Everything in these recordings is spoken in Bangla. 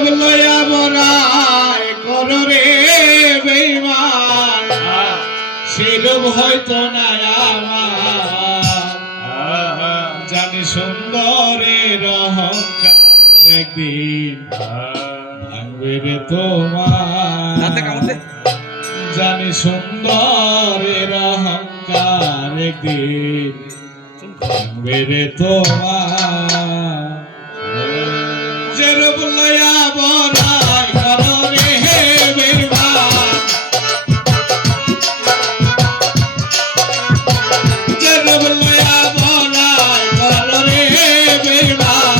যেরব লয়া বরায় কররে বেঈমান সেরব হয়তো না আমার জানি সুন্দরের অহংকার একদিন ভাঙবে রে তোমার জানি সুন্দরের অহংকার একদিন ভাঙবে রে তোমার যেরব লয়া বরায় কররে বেঈমান যেরব লয়া বরায় কররে বেঈমান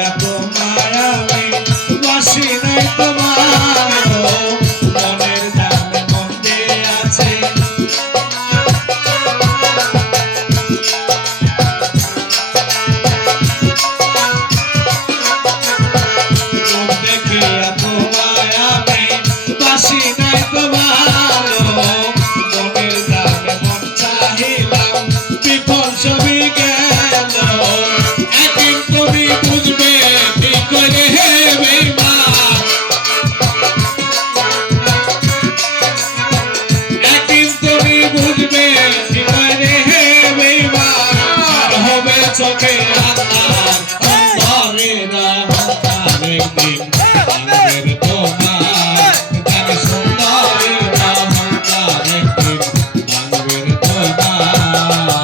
এত মায়া বাসি নাই তোমার মনের দামে মন্দে আছে দেখে এত মায়া বাসি নাই তোমার মনের দামে মন চাহিলাম বিফল ছবি গেল একদিন তুমি বুঝবে ঠিক করে বেঈমান একদিন তুমি বুঝবে ঠিক করে বেঈমান হবে চোখে আন্ধার অন্তরে অহংকার একদিন ভাঙবে তোমার জানি সুন্দরের অহংকার একদিন ভাঙবে তোমার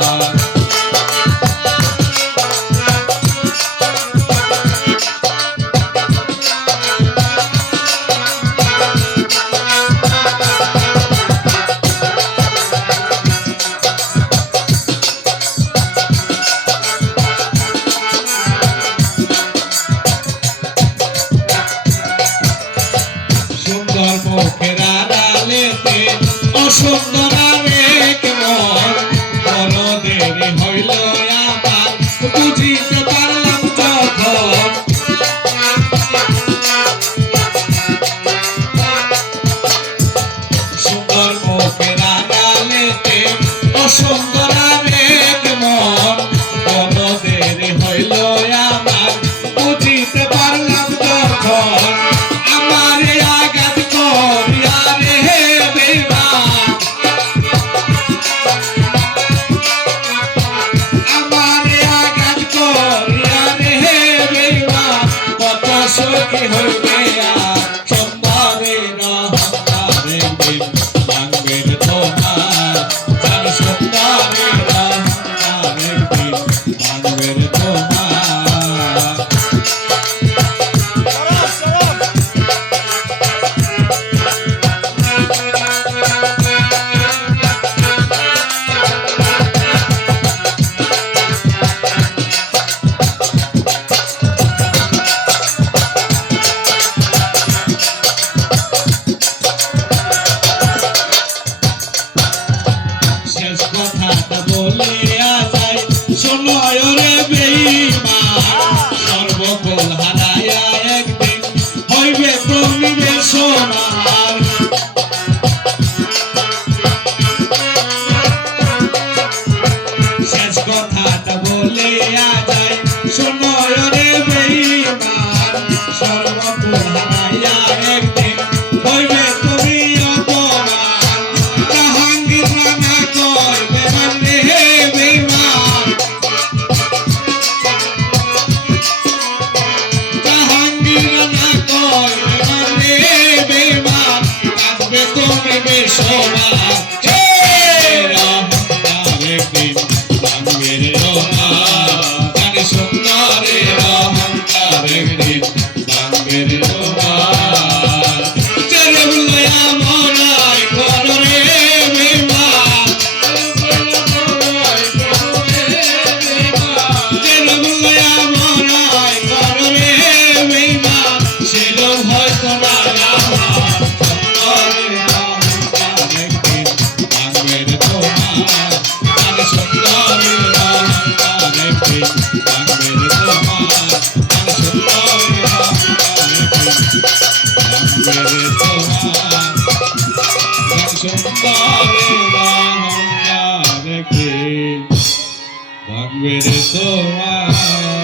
মুখের আড়ালেতে অসুন্দর আরেক মন বড় দেরি হইল আমার বুঝিতে পারলাম যখন সুন্দর মুখের আড়ালেতে অসুন্দর আরেক মন বড় দেরি হইল আমার বুঝিতে পারলাম যখন আমার আঘাত করিয়া রে বেঈমান আমার আঘাত করিয়া রে বেঈমান কত সুখী হইবে সুন্দরের অহংকার একদিন ভাঙবে তোমার জানি সুন্দরের অহংকার একদিন ভাঙবে তোমার শেষ কথাটা বলে যায় শোনো রে বেঈমান সর্বকুল হারায়া একদিন হইবে প্রণীবে সোনার শেষ কথাটা বলে যায় শোনো রে বেঈমান সর্বকুল হারায়া একদিন হইবে তুমি অপমান জাহাঙ্গীর রানা কয় বেমান রে বেঈমান জাহাঙ্গীর রানা কয় বেমান রে বেঈমান আসবে তুমি বেশোনা একদিন ভাঙবে রে তোমার জানি সুন্দরের অহংকার একদিন ভাঙবে রে তোমার যেরব লয়া বরায় কররে বেঈমান তোমার আমার সুন্দরের অহংকার একদিন ভাঙবে রে তোমার আরে সুন্দরের অহংকার একদিন ভাঙবে রে তোমার আরে সুন্দরের অহংকার একদিন ভাঙবে রে তোমার সুন্দরের অহংকার একদিন ভাঙবে রে তোমার